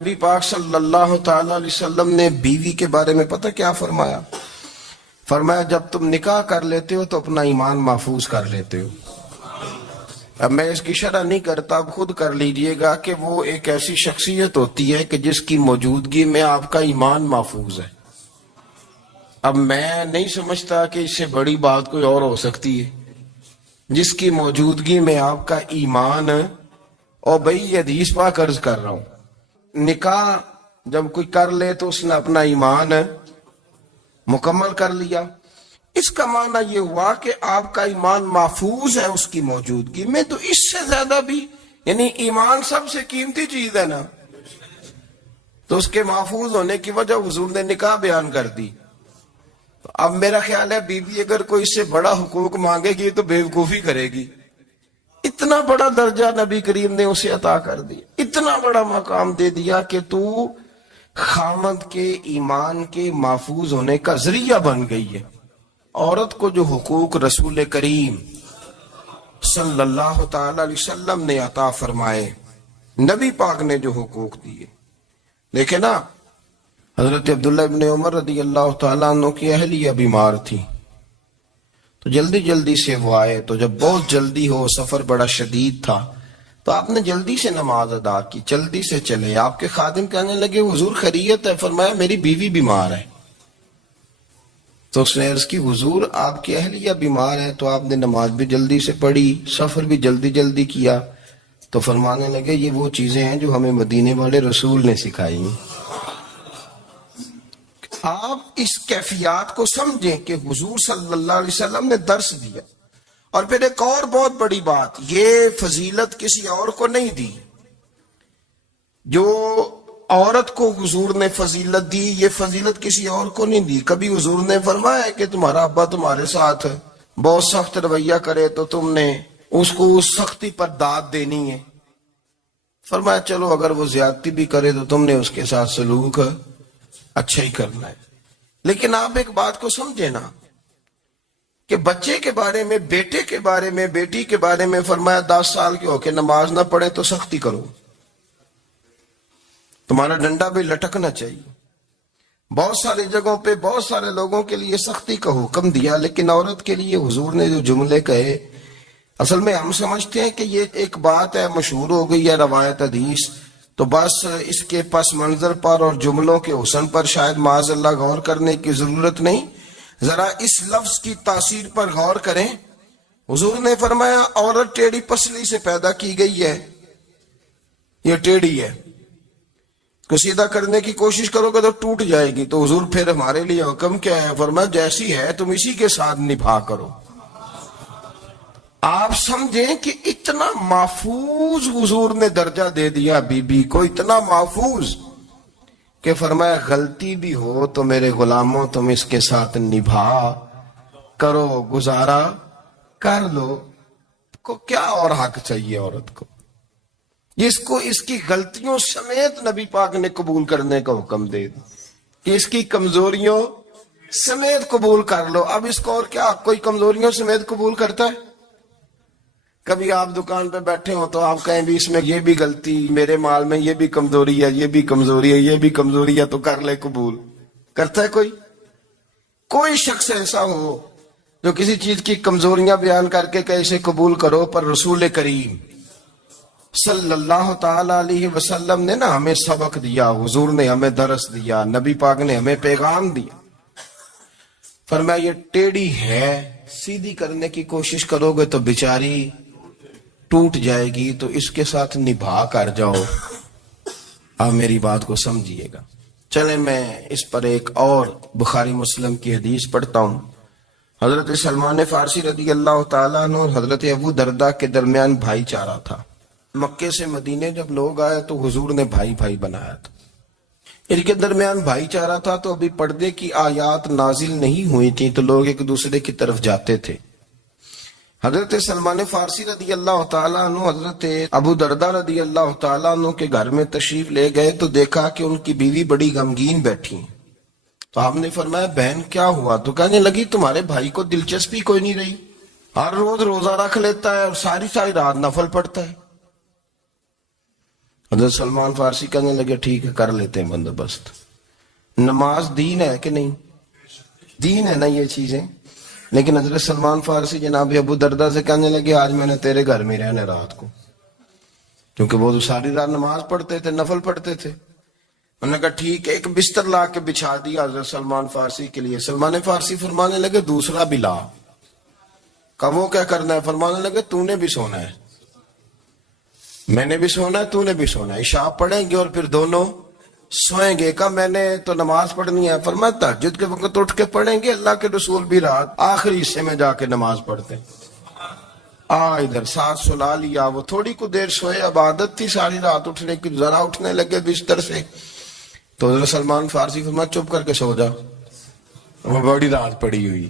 نبی پاک صلی اللہ تعالی علیہ وسلم نے بیوی کے بارے میں پتہ کیا فرمایا؟ فرمایا جب تم نکاح کر لیتے ہو تو اپنا ایمان محفوظ کر لیتے ہو۔ اب میں اس کی شرح نہیں کرتا، اب خود کر لیجئے گا کہ وہ ایک ایسی شخصیت ہوتی ہے کہ جس کی موجودگی میں آپ کا ایمان محفوظ ہے۔ اب میں نہیں سمجھتا کہ اس سے بڑی بات کوئی اور ہو سکتی ہے، جس کی موجودگی میں آپ کا ایمان، اور بھئی یہ حدیث پاک عرض کر رہا ہوں، نکاح جب کوئی کر لے تو اس نے اپنا ایمان مکمل کر لیا۔ اس کا معنی یہ ہوا کہ آپ کا ایمان محفوظ ہے اس کی موجودگی میں۔ تو اس سے زیادہ بھی، یعنی ایمان سب سے قیمتی چیز ہے نا، تو اس کے محفوظ ہونے کی وجہ حضور نے نکاح بیان کر دی۔ اب میرا خیال ہے بیوی اگر کوئی اس سے بڑا حقوق مانگے گی تو بیوقوفی کرے گی۔ اتنا بڑا درجہ نبی کریم نے اسے عطا کر دیا، اتنا بڑا مقام دے دیا کہ تو خامد کے ایمان کے محفوظ ہونے کا ذریعہ بن گئی ہے۔ عورت کو جو حقوق رسول کریم صلی اللہ تعالی علیہ وسلم نے عطا فرمائے، نبی پاک نے جو حقوق دیے، دیکھیں نا، حضرت عبداللہ ابن عمر رضی اللہ تعالیٰ عنہ کی اہلیہ بیمار تھی، تو جلدی جلدی سے وہ آئے، تو جب بہت جلدی ہو، سفر بڑا شدید تھا، تو آپ نے جلدی سے نماز ادا کی، جلدی سے چلے۔ آپ کے خادم کہنے لگے حضور خیریت ہے؟ فرمایا میری بیوی بیمار ہے۔ تو اس نے عرض کی حضور آپ کی اہلیہ بیمار ہے، تو آپ نے نماز بھی جلدی سے پڑھی، سفر بھی جلدی جلدی کیا۔ تو فرمانے لگے یہ وہ چیزیں ہیں جو ہمیں مدینے والے رسول نے سکھائی ہیں۔ آپ اس کیفیات کو سمجھیں کہ حضور صلی اللہ علیہ وسلم نے درس دیا۔ اور پھر ایک اور بہت بڑی بات، یہ فضیلت کسی اور کو نہیں دی، جو عورت کو حضور نے فضیلت دی، یہ فضیلت کسی اور کو نہیں دی۔ کبھی حضور نے فرمایا کہ تمہارا ابا تمہارے ساتھ بہت سخت رویہ کرے تو تم نے اس کو اس سختی پر داد دینی ہے؟ فرمایا چلو اگر وہ زیادتی بھی کرے تو تم نے اس کے ساتھ سلوک اچھا ہی کرنا ہے۔ لیکن آپ ایک بات کو سمجھے نا کہ بچے کے بارے میں، بیٹے کے بارے میں، بیٹی کے بارے میں فرمایا 10 سال کے ہو کے نماز نہ پڑھے تو سختی کرو، تمہارا ڈنڈا بھی لٹکنا چاہیے۔ بہت ساری جگہوں پہ بہت سارے لوگوں کے لیے سختی کا حکم دیا، لیکن عورت کے لیے حضور نے جو جملے کہے، اصل میں ہم سمجھتے ہیں کہ یہ ایک بات ہے، مشہور ہو گئی ہے روایت حدیث، تو بس اس کے پس منظر پر اور جملوں کے حسن پر شاید معاذ اللہ غور کرنے کی ضرورت نہیں۔ ذرا اس لفظ کی تاثیر پر غور کریں۔ حضور نے فرمایا عورت ٹیڑھی پسلی سے پیدا کی گئی ہے، یہ ٹیڑھی ہے، کو سیدھا کرنے کی کوشش کرو گے تو ٹوٹ جائے گی۔ تو حضور پھر ہمارے لیے حکم کیا ہے؟ فرمایا جیسی ہے تم اسی کے ساتھ نبھا کرو۔ آپ سمجھیں کہ اتنا محفوظ حضور نے درجہ دے دیا بی بی کو، اتنا محفوظ کہ فرمایا غلطی بھی ہو تو میرے غلاموں تم اس کے ساتھ نبھا کرو، گزارا کر لو۔ کو کیا اور حق چاہیے عورت کو، جس کو اس کی غلطیوں سمیت نبی پاک نے قبول کرنے کا حکم دے دی کہ اس کی کمزوریوں سمیت قبول کر لو۔ اب اس کو اور کیا، کوئی کمزوریوں سمیت قبول کرتا ہے؟ کبھی آپ دکان پہ بیٹھے ہو تو آپ کہیں بھی اس میں یہ بھی غلطی، میرے مال میں یہ بھی کمزوری ہے، یہ بھی کمزوری ہے، یہ بھی کمزوری ہے، تو کر لے قبول؟ کرتا ہے کوئی؟ کوئی شخص ایسا ہو جو کسی چیز کی کمزوریاں بیان کر کے کہ اسے قبول کرو؟ پر رسول کریم صلی اللہ تعالی علیہ وسلم نے نا ہمیں سبق دیا، حضور نے ہمیں درس دیا، نبی پاک نے ہمیں پیغام دیا۔ فرمایا یہ ٹیڑھی ہے، سیدھی کرنے کی کوشش کرو گے تو بیچاری ٹوٹ جائے گی، تو اس کے ساتھ نبھا کر جاؤ۔ آپ میری بات کو سمجھیے گا۔ چلیں میں اس پر ایک اور بخاری مسلم کی حدیث پڑھتا ہوں۔ حضرت سلمان فارسی رضی اللہ تعالیٰ عنہ اور حضرت ابو درداء کے درمیان بھائی چارہ تھا۔ مکے سے مدینے جب لوگ آئے تو حضور نے بھائی بھائی بنایا تھا، ان کے درمیان بھائی چارہ تھا، تو ابھی پردے کی آیات نازل نہیں ہوئی تھی، تو لوگ ایک دوسرے کی طرف جاتے تھے۔ حضرت سلمان فارسی رضی اللہ تعالیٰ عنہ حضرت ابو درداء رضی اللہ تعالیٰ عنہ کے گھر میں تشریف لے گئے تو دیکھا کہ ان کی بیوی بڑی غمگین بیٹھی ہیں۔ تو آپ نے فرمایا بہن کیا ہوا؟ تو کہنے لگی تمہارے بھائی کو دلچسپی کوئی نہیں رہی، ہر روز روزہ رکھ لیتا ہے اور ساری رات نفل پڑھتا ہے۔ حضرت سلمان فارسی کہنے لگے ٹھیک ہے کر لیتے ہیں بندوبست. نماز دین ہے کہ نہیں؟ دین ہے نا یہ چیزیں. لیکن حضرت سلمان فارسی جناب ابو دردہ سے کہنے لگے آج میں نے تیرے گھر میں رہنا رات کو، کیونکہ وہ تو ساری رات نماز پڑھتے تھے، نفل پڑھتے تھے. انہوں نے کہا ٹھیک ہے. ایک بستر لا کے بچھا دیا حضرت سلمان فارسی کے لیے. سلمان فارسی فرمانے لگے دوسرا بھی لا. کہا وہ کیا کرنا ہے؟ فرمانے لگے تو نے بھی سونا ہے، میں نے بھی سونا ہے، تو نے بھی سونا ہے. عشاء پڑھیں گے اور پھر دونوں سوئیں گے. کہا میں نے تو نماز پڑھنی ہے. فرمایا تہجد کے وقت اٹھ کے پڑھیں گے. اللہ کے رسول بھی رات آخری حصے میں جا کے نماز پڑھتے ہیں. ادھر ساتھ سلا لیا. وہ تھوڑی کو دیر سوئے، اب عادت تھی ساری رات اٹھنے کی. ذرا اٹھنے لگے بستر سے تو حضرت سلمان فارسی فرمایا چپ کر کے سو جا، وہ بڑی رات پڑی ہوئی،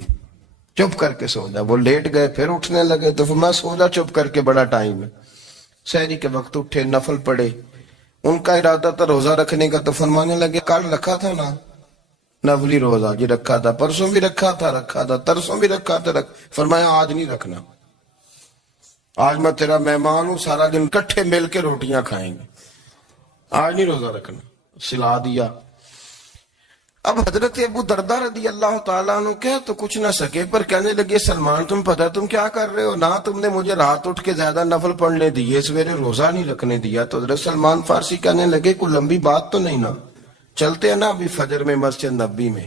چپ کر کے سو جا. وہ لیٹ گئے، پھر اٹھنے لگے تو فرمایا سو جا چپ کر کے، بڑا ٹائم ہے. سحری کے وقت اٹھے، نفل پڑھے. ان کا ارادہ تھا روزہ رکھنے کا، تو فرمانے لگے کل رکھا تھا نا نفلی روزہ، جی رکھا تھا، پرسوں بھی رکھا تھا، ترسوں بھی رکھا تھا. فرمایا آج نہیں رکھنا، آج میں تیرا مہمان ہوں، سارا دن کٹھے مل کے روٹیاں کھائیں گے، آج نہیں روزہ رکھنا. سلا دیا. اب حضرت ابو دردہ رضی اللہ تعالیٰ عنہ کہہ تو کچھ نہ سکے، پر کہنے لگے سلمان تم پتہ تم کیا کر رہے ہو؟ نہ تم نے مجھے رات اٹھ کے زیادہ نفل پڑھنے دیے، سویرے روزہ نہیں رکھنے دیا. تو حضرت سلمان فارسی کہنے لگے کوئی لمبی بات تو نہیں نا، چلتے ہیں نا ابھی فجر میں مسجد نبی میں،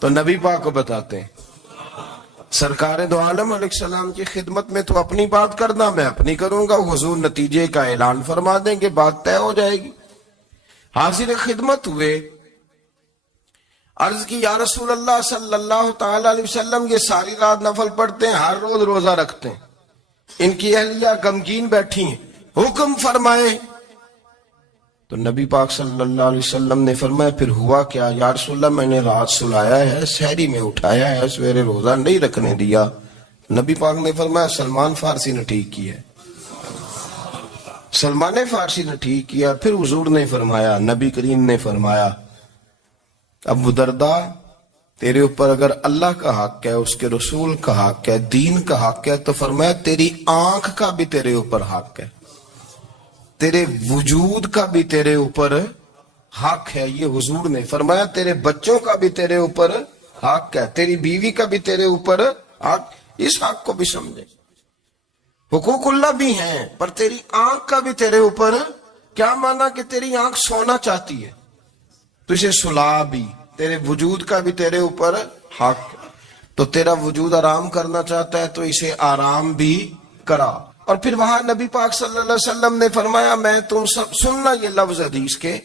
تو نبی پاک کو بتاتے ہیں. سرکار دو عالم علیہ السلام کی خدمت میں تو اپنی بات کرنا، میں اپنی کروں گا. حضور نتیجے کا اعلان فرما دیں گے، بات طے ہو جائے گی. حاضر خدمت ہوئے، عرض کی یا رسول اللہ صلی اللہ تعالی علیہ وسلم یہ ساری رات نفل پڑھتے ہیں، ہر روز روزہ رکھتے ہیں، ان کی اہلیہ غمگین بیٹھی ہیں، حکم فرمائے. تو نبی پاک صلی اللہ علیہ وسلم نے فرمایا پھر ہوا کیا؟ یا رسول اللہ میں نے رات سلایا ہے، سحری میں اٹھایا ہے، سویرے روزہ نہیں رکھنے دیا. نبی پاک نے فرمایا سلمان فارسی نے ٹھیک کیا ہے، سلمان فارسی نے ٹھیک کیا. پھر حضور نے فرمایا، نبی کریم نے فرمایا ابو دردہ تیرے اوپر اگر اللہ کا حق ہے، اس کے رسول کا حق ہے، دین کا حق ہے، تو فرمایا تیری آنکھ کا بھی تیرے اوپر حق ہے، تیرے وجود کا بھی تیرے اوپر حق ہے. یہ حضور نے فرمایا تیرے بچوں کا بھی تیرے اوپر حق ہے، تیری بیوی کا بھی تیرے اوپر حق. اس حق کو بھی سمجھے. حقوق اللہ بھی ہیں، پر تیری آنکھ کا بھی تیرے اوپر. کیا مانا کہ تیری آنکھ سونا چاہتی ہے تو اسے سلا بھی. تیرے وجود کا بھی تیرے اوپر حق. تو تیرا وجود آرام کرنا چاہتا ہے تو اسے آرام بھی کرا. اور پھر وہاں نبی پاک صلی اللہ علیہ وسلم نے فرمایا میں تم سب سننا یہ لفظ حدیث کے،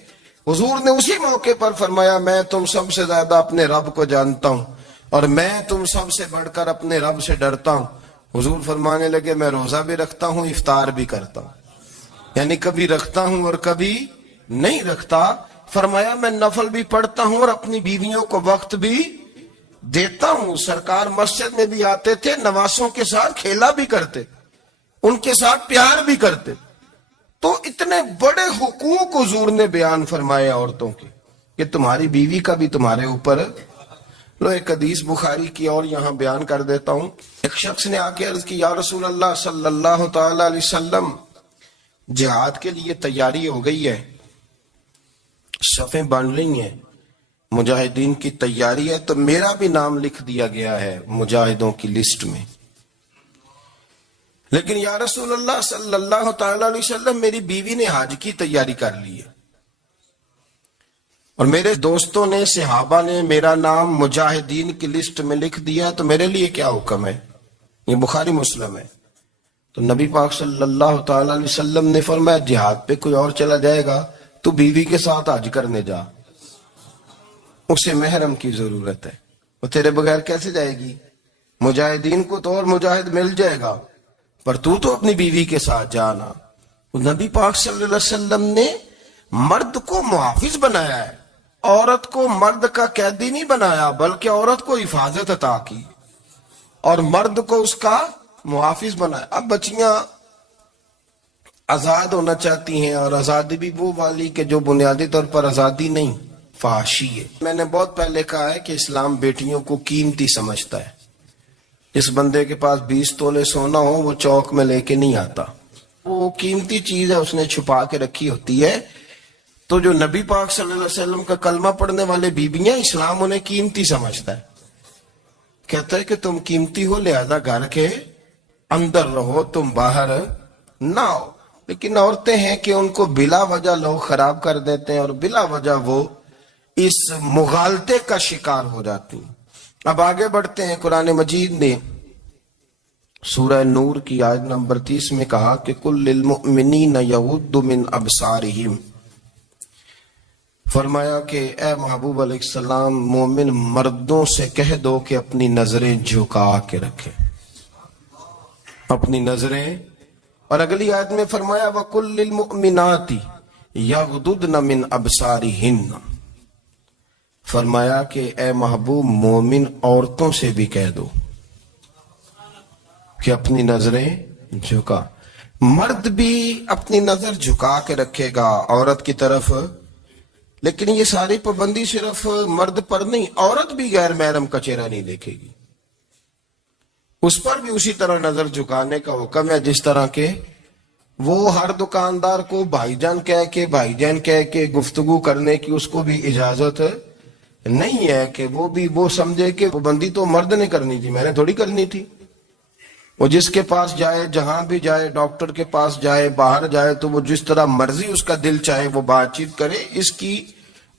حضور نے اسی موقع پر فرمایا میں تم سب سے زیادہ اپنے رب کو جانتا ہوں اور میں تم سب سے بڑھ کر اپنے رب سے ڈرتا ہوں. حضور فرمانے لگے میں روزہ بھی رکھتا ہوں، افطار بھی کرتا ہوں، یعنی کبھی رکھتا ہوں اور کبھی نہیں رکھتا. فرمایا میں نفل بھی پڑھتا ہوں اور اپنی بیویوں کو وقت بھی دیتا ہوں. سرکار مسجد میں بھی آتے تھے، نواسوں کے ساتھ کھیلا بھی کرتے، ان کے ساتھ پیار بھی کرتے. تو اتنے بڑے حقوق حضور نے بیان فرمائے عورتوں کے کہ تمہاری بیوی کا بھی تمہارے اوپر. لو ایک حدیث بخاری کی اور یہاں بیان کر دیتا ہوں. ایک شخص نے آ کے عرض کی یا رسول اللہ صلی اللہ تعالی علیہ وسلم جہاد کے لیے تیاری ہو گئی ہے، صفیں بن رہی ہیں، مجاہدین کی تیاری ہے، تو میرا بھی نام لکھ دیا گیا ہے مجاہدوں کی لسٹ میں، لیکن یا رسول اللہ صلی اللہ تعالی علیہ وسلم میری بیوی نے حج کی تیاری کر لی ہے اور میرے دوستوں نے صحابہ نے میرا نام مجاہدین کی لسٹ میں لکھ دیا، تو میرے لیے کیا حکم ہے؟ یہ بخاری مسلم ہے. تو نبی پاک صلی اللہ تعالی علیہ وسلم نے فرمایا جہاد پہ کوئی اور چلا جائے گا تو بیوی کے ساتھ حج کرنے جا، اسے محرم کی ضرورت ہے، وہ تیرے بغیر کیسے جائے گی؟ مجاہدین کو تو اور مجاہد مل جائے گا، پر تو اپنی بیوی کے ساتھ جانا. نبی پاک صلی اللہ علیہ وسلم نے مرد کو محافظ بنایا ہے، عورت کو مرد کا قیدی نہیں بنایا، بلکہ عورت کو حفاظت عطا کی اور مرد کو اس کا محافظ بنایا. اب بچیاں آزاد ہونا چاہتی ہیں، اور آزادی بھی وہ والی کہ جو بنیادی طور پر آزادی نہیں، فحاشی ہے. میں نے بہت پہلے کہا ہے کہ اسلام بیٹیوں کو قیمتی سمجھتا ہے. جس بندے کے پاس 20 تولے سونا ہو وہ چوک میں لے کے نہیں آتا، وہ قیمتی چیز ہے اس نے چھپا کے رکھی ہوتی ہے. تو جو نبی پاک صلی اللہ علیہ وسلم کا کلمہ پڑھنے والے بیبیاں، اسلام انہیں قیمتی سمجھتا ہے. کہتا ہے کہ تم قیمتی ہو لہذا گھر کے اندر رہو، تم باہر نہ ہو. لیکن عورتیں ہیں کہ ان کو بلا وجہ لوگ خراب کر دیتے ہیں اور بلا وجہ وہ اس مغالطے کا شکار ہو جاتی ہیں. اب آگے بڑھتے ہیں. قرآن مجید نے سورہ نور کی آیت نمبر 30 میں کہا کہ کل للمؤمنین یغضوا من ابصارہم. فرمایا کہ اے محبوب علیہ السلام مومن مردوں سے کہہ دو کہ اپنی نظریں جھکا کے رکھیں، اپنی نظریں. اور اگلی آیت میں فرمایا وَقُلْ لِلْمُؤْمِنَاتِ يَغْضُضْنَ مِنْ أَبْصَارِهِنَّ. فرمایا کہ اے محبوب مومن عورتوں سے بھی کہہ دو کہ اپنی نظریں جھکا. مرد بھی اپنی نظر جھکا کے رکھے گا عورت کی طرف، لیکن یہ ساری پابندی صرف مرد پر نہیں، عورت بھی غیر محرم کا چہرہ نہیں دیکھے گی، اس پر بھی اسی طرح نظر جھکانے کا حکم ہے جس طرح کے وہ ہر دکاندار کو بھائی جان کہہ کے گفتگو کرنے کی اس کو بھی اجازت نہیں ہے کہ وہ سمجھے کہ پابندی تو مرد نے کرنی تھی، میں نے تھوڑی کرنی تھی. وہ جس کے پاس جائے، جہاں بھی جائے، ڈاکٹر کے پاس جائے، باہر جائے، تو وہ جس طرح مرضی اس کا دل چاہے وہ بات چیت کرے. اس کی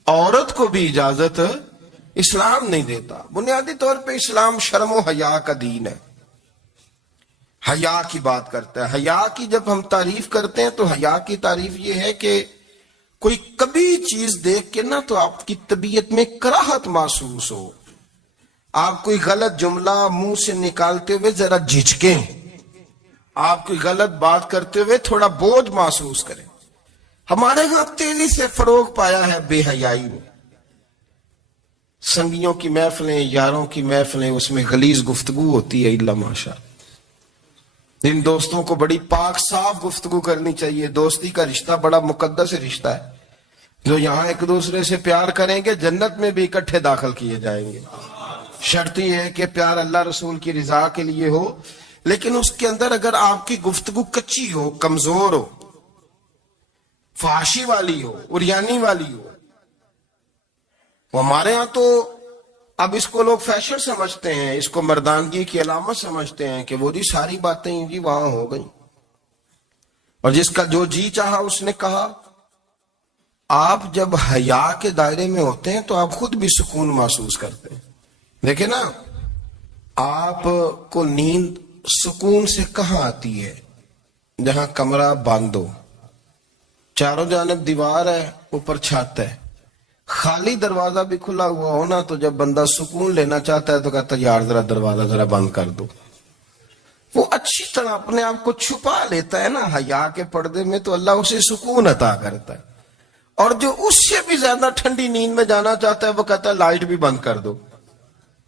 عورت کو بھی اجازت اسلام نہیں دیتا. بنیادی طور پہ اسلام شرم و حیا کا دین ہے، حیا کی بات کرتا ہے. حیا کی جب ہم تعریف کرتے ہیں تو حیا کی تعریف یہ ہے کہ کوئی کبھی چیز دیکھ کے نا تو آپ کی طبیعت میں کراہت محسوس ہو، آپ کوئی غلط جملہ منہ سے نکالتے ہوئے ذرا جھجکیں، آپ کوئی غلط بات کرتے ہوئے تھوڑا بوجھ محسوس کریں. ہمارے ہاں تیزی سے فروغ پایا ہے بے حیائی میں. سنگیوں کی محفلیں، یاروں کی محفلیں، اس میں غلیظ گفتگو ہوتی ہے. الا ماشاء. ان دوستوں کو بڑی پاک صاف گفتگو کرنی چاہیے. دوستی کا رشتہ بڑا مقدس رشتہ ہے. جو یہاں ایک دوسرے سے پیار کریں گے جنت میں بھی اکٹھے داخل کیے جائیں گے. شرط یہ ہے کہ پیار اللہ رسول کی رضا کے لیے ہو، لیکن اس کے اندر اگر آپ کی گفتگو کچی ہو، کمزور ہو، فحاشی والی ہو، عریانی والی ہو. وہ ہمارے ہاں تو اب اس کو لوگ فیشن سمجھتے ہیں، اس کو مردانگی کی علامت سمجھتے ہیں کہ وہ جی ساری باتیں جی وہاں ہو گئیں، اور جس کا جو جی چاہا اس نے کہا. آپ جب حیا کے دائرے میں ہوتے ہیں تو آپ خود بھی سکون محسوس کرتے ہیں. دیکھیں نا، آپ کو نیند سکون سے کہاں آتی ہے؟ جہاں کمرہ بند ہو، چاروں جانب دیوار ہے، اوپر چھت ہے، خالی دروازہ بھی کھلا ہوا ہونا تو جب بندہ سکون لینا چاہتا ہے تو کہتا ہے یار ذرا دروازہ ذرا بند کر دو. وہ اچھی طرح اپنے آپ کو چھپا لیتا ہے نا حیا کے پردے میں، تو اللہ اسے سکون عطا کرتا ہے. اور جو اس سے بھی زیادہ ٹھنڈی نیند میں جانا چاہتا ہے وہ کہتا ہے لائٹ بھی بند کر دو.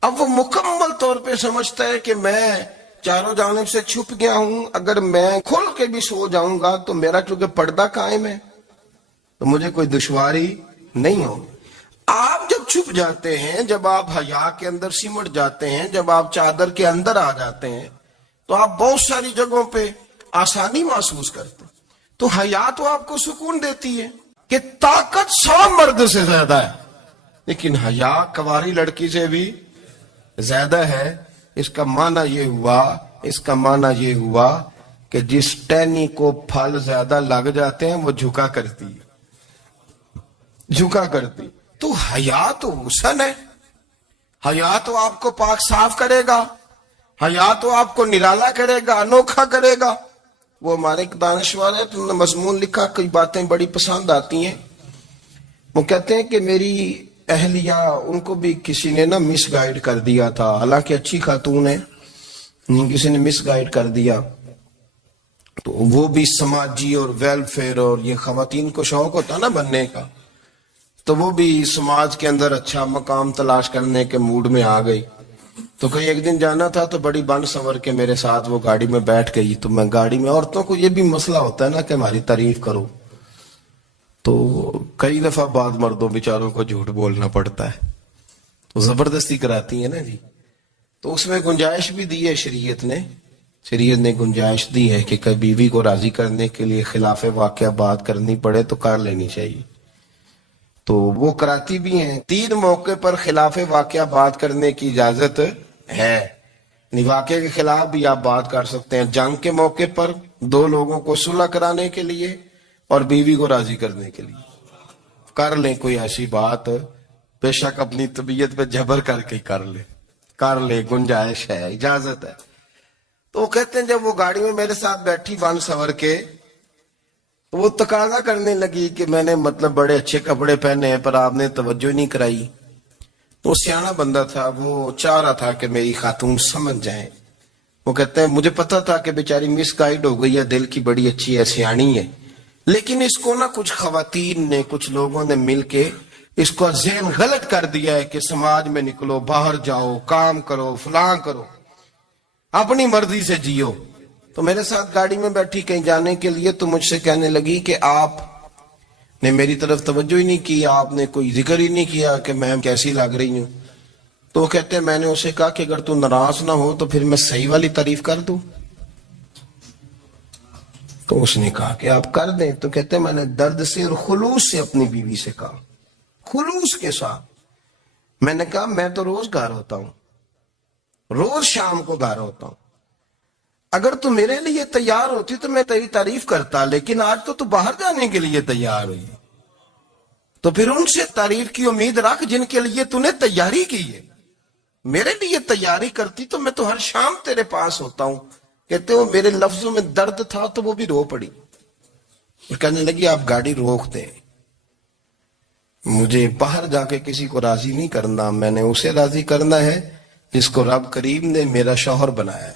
اب وہ مکمل طور پہ سمجھتا ہے کہ میں چاروں جانب سے چھپ گیا ہوں، اگر میں کھل کے بھی سو جاؤں گا تو میرا چونکہ پردہ قائم ہے تو مجھے کوئی دشواری نہیں ہو. آپ جب چھپ جاتے ہیں، جب آپ حیا کے اندر سمٹ جاتے ہیں، جب آپ چادر کے اندر آ جاتے ہیں تو آپ بہت ساری جگہوں پہ آسانی محسوس کرتے ہیں. تو حیا تو آپ کو سکون دیتی ہے کہ طاقت 100 مرد سے زیادہ ہے، لیکن حیا کنواری لڑکی سے بھی زیادہ ہے. اس کا معنی یہ ہوا کہ جس ٹہنی کو پھل زیادہ لگ جاتے ہیں وہ جھکا کرتی. تو حیا تو حسن ہے، حیا تو آپ کو پاک صاف کرے گا، حیا تو آپ کو نرالا کرے گا، انوکھا کرے گا. وہ ہمارے ایک دانشور ہے، تو انہوں نے مضمون لکھا، کئی باتیں بڑی پسند آتی ہیں. وہ کہتے ہیں کہ میری اہلیہ ان کو بھی کسی نے نا مس گائیڈ کر دیا تھا، حالانکہ اچھی خاتون ہے، کسی نے مس گائیڈ کر دیا. تو وہ بھی سماجی اور ویلفیئر اور یہ خواتین کو شوق ہوتا نا بننے کا، تو وہ بھی سماج کے اندر اچھا مقام تلاش کرنے کے موڈ میں آ گئی. تو کہیں ایک دن جانا تھا تو بڑی بن سنور کے میرے ساتھ وہ گاڑی میں بیٹھ گئی. تو میں گاڑی میں، عورتوں کو یہ بھی مسئلہ ہوتا ہے نا کہ ہماری تعریف کرو، تو کئی دفعہ بعض مردوں بیچاروں کو جھوٹ بولنا پڑتا ہے، تو زبردستی کراتی ہے نا جی. تو اس میں گنجائش بھی دی ہے شریعت نے، شریعت نے گنجائش دی ہے کہ کبھی بیوی کو راضی کرنے کے لیے خلاف واقعہ بات کرنی پڑے تو کر لینی چاہیے، تو وہ کراتی بھی ہیں۔ 3 موقع پر خلاف واقعہ بات کرنے کی اجازت ہے، واقعے کے خلاف بھی آپ بات کر سکتے ہیں۔ جنگ کے موقع پر 2 لوگوں کو صلح کرانے کے لیے اور بیوی کو راضی کرنے کے لیے کر لیں کوئی ایسی بات، بے شک اپنی طبیعت پہ جبر کر کے کر لیں، گنجائش ہے، اجازت ہے۔ تو وہ کہتے ہیں جب وہ گاڑی میں میرے ساتھ بیٹھی بن سور کے، تو وہ تقاضا کرنے لگی کہ میں نے بڑے اچھے کپڑے پہنے ہیں پر آپ نے توجہ نہیں کرائی۔ وہ سیانا بندہ تھا، وہ چاہ رہا تھا کہ میری خاتون سمجھ جائیں۔ وہ کہتے ہیں مجھے پتا تھا کہ بیچاری مس گائیڈ ہو گئی ہے، دل کی بڑی اچھی ہے، سیانی ہے، لیکن اس کو کچھ خواتین نے، کچھ لوگوں نے مل کے اس کو ذہن غلط کر دیا ہے کہ سماج میں نکلو، باہر جاؤ، کام کرو، فلاں کرو، اپنی مرضی سے جیو۔ تو میرے ساتھ گاڑی میں بیٹھی کہیں جانے کے لیے، تو مجھ سے کہنے لگی کہ آپ نے میری طرف توجہ ہی نہیں کی، آپ نے کوئی ذکر ہی نہیں کیا کہ میں کیسی لگ رہی ہوں۔ تو وہ کہتے ہیں میں نے اسے کہا کہ اگر تو ناراض نہ ہو تو پھر میں صحیح والی تعریف کر دوں۔ تو اس نے کہا کہ آپ کر دیں۔ تو کہتے ہیں میں نے درد سے اور خلوص سے اپنی بیوی سے کہا، خلوص کے ساتھ میں نے کہا میں تو روز گھر ہوتا ہوں، روز شام کو گھر ہوتا ہوں، اگر تو میرے لیے تیار ہوتی تو میں تیری تعریف کرتا، لیکن آج تو باہر جانے کے لیے تیار ہوئی، تو پھر ان سے تعریف کی امید رکھ جن کے لیے تو نے تیاری کی ہے۔ میرے لیے تیاری کرتی تو میں تو ہر شام تیرے پاس ہوتا ہوں۔ کہتے ہو میرے لفظوں میں درد تھا تو وہ بھی رو پڑی، اور کہنے لگی آپ گاڑی روک دیں، مجھے باہر جا کے کسی کو راضی نہیں کرنا، میں نے اسے راضی کرنا ہے جس کو رب کریم نے میرا شوہر بنایا ہے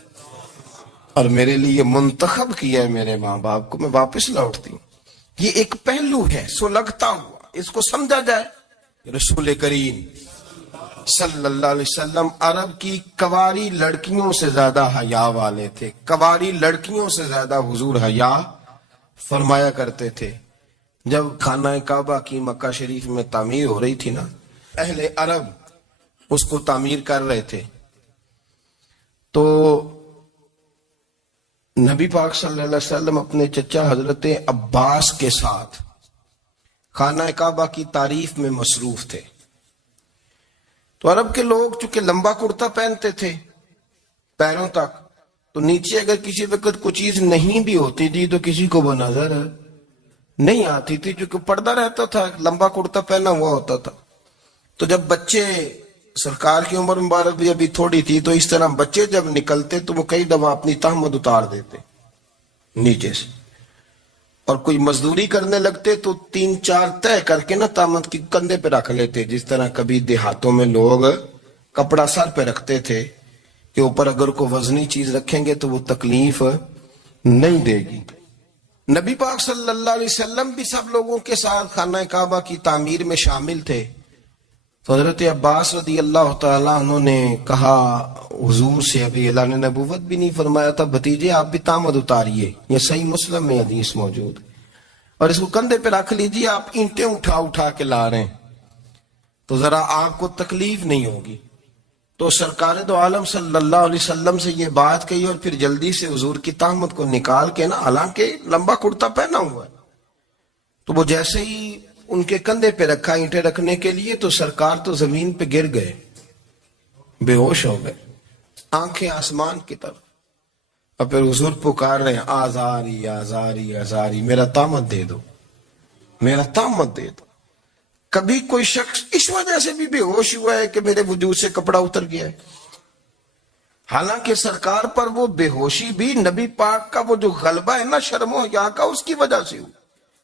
اور میرے لیے منتخب کیا ہے میرے ماں باپ کو، میں واپس لوٹتی ہوں۔ یہ ایک پہلو ہے سلگتا ہوا، اس کو سمجھا جائے۔ رسول کریم صلی اللہ علیہ وسلم عرب کی کواری لڑکیوں سے زیادہ حیا والے تھے، کواری لڑکیوں سے زیادہ حضور حیا فرمایا کرتے تھے۔ جب خانہ کعبہ کی مکہ شریف میں تعمیر ہو رہی تھی نا، اہل عرب اس کو تعمیر کر رہے تھے، تو نبی پاک صلی اللہ علیہ وسلم اپنے چچا حضرت عباس کے ساتھ خانہ کعبہ کی تعریف میں مصروف تھے۔ تو عرب کے لوگ چونکہ لمبا کرتا پہنتے تھے پیروں تک، تو نیچے اگر کسی وقت کوئی چیز نہیں بھی ہوتی تھی تو کسی کو وہ نظر نہیں آتی تھی، چونکہ پردہ رہتا تھا، لمبا کرتا پہنا ہوا ہوتا تھا۔ تو جب بچے، سرکار کی عمر مبارک بھی ابھی تھوڑی تھی، تو اس طرح بچے جب نکلتے تو وہ کئی دفعہ اپنی تہمت اتار دیتے نیچے سے، اور کوئی مزدوری کرنے لگتے تو 3-4 طے کر کے تہمت کی کندھے پہ رکھ لیتے، جس طرح کبھی دیہاتوں میں لوگ کپڑا سر پہ رکھتے تھے کہ اوپر اگر کوئی وزنی چیز رکھیں گے تو وہ تکلیف نہیں دے گی۔ نبی پاک صلی اللہ علیہ وسلم بھی سب لوگوں کے ساتھ خانہ کعبہ کی تعمیر میں شامل تھے۔ تو حضرت عباس رضی اللہ تعالیٰ عنہ نے کہا حضور سے، ابھی اعلان نبوت بھی نہیں فرمایا تھا، بھتیجے آپ بھی تامد اتاریے، یہ صحیح مسلم میں حدیث موجود، اور اس کو کندھے پہ رکھ لیجیے، آپ اینٹیں اٹھا کے لا رہے ہیں تو ذرا آپ کو تکلیف نہیں ہوگی۔ تو سرکار دو عالم صلی اللہ علیہ وسلم سے یہ بات کہی، اور پھر جلدی سے حضور کی تہمت کو نکال کے حالانکہ لمبا کرتا پہنا ہوا ہے، تو وہ جیسے ہی ان کے کندھے پہ رکھا اینٹیں رکھنے کے لیے، تو سرکار تو زمین پہ گر گئے، بے ہوش ہو گئے، آنکھیں آسمان کی طرف، اور پھر حضور پکار رہے ہیں آزاری آزاری آزاری، میرا تامت دے دو، میرا تامت دے دو۔ کبھی کوئی شخص اس وجہ سے بھی بے ہوش ہوا ہے کہ میرے وجود سے کپڑا اتر گیا ہے؟ حالانکہ سرکار پر وہ بے ہوشی بھی نبی پاک کا وہ جو غلبہ ہے نا شرم و حیا کا، اس کی وجہ سے ہوئی،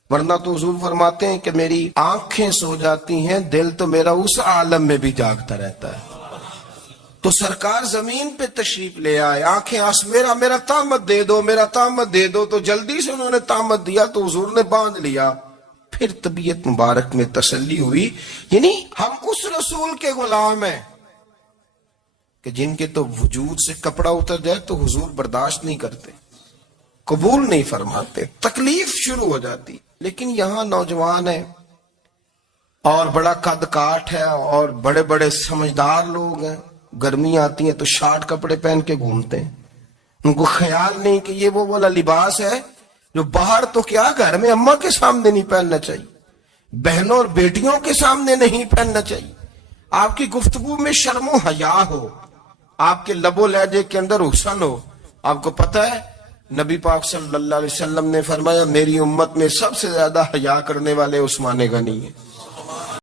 ورنہ تو حضور فرماتے ہیں کہ میری آنکھیں سو جاتی ہیں، دل تو میرا اس عالم میں بھی جاگتا رہتا ہے۔ تو سرکار زمین پہ تشریف لے آئے، آنکھیں میرا تامت دے دو، میرا تامت دے دو، تو جلدی سے انہوں نے تامت دیا تو حضور نے باندھ لیا۔ پھر طبیعت مبارک میں تسلی ہوئی، یعنی ہم اس رسول کے غلام ہیں کہ جن کے تو وجود سے کپڑا اتر جائے تو حضور برداشت نہیں کرتے، قبول نہیں فرماتے، تکلیف شروع ہو جاتی۔ لیکن یہاں نوجوان ہیں اور بڑا قد کاٹ ہے اور بڑے بڑے سمجھدار لوگ ہیں، گرمی آتی ہے تو شارٹ کپڑے پہن کے گھومتے ہیں، ان کو خیال نہیں کہ یہ وہ والا لباس ہے جو باہر تو کیا گھر میں اماں کے سامنے نہیں پہننا چاہیے، بہنوں اور بیٹیوں کے سامنے نہیں پہننا چاہیے. آپ کی گفتگو میں شرم و حیا ہو، آپ کے لب و لہجے کے اندر حسن ہو. آپ کو پتہ ہے نبی پاک صلی اللہ علیہ وسلم نے فرمایا میری امت میں سب سے زیادہ حیا کرنے والے عثمان غنی ہیں.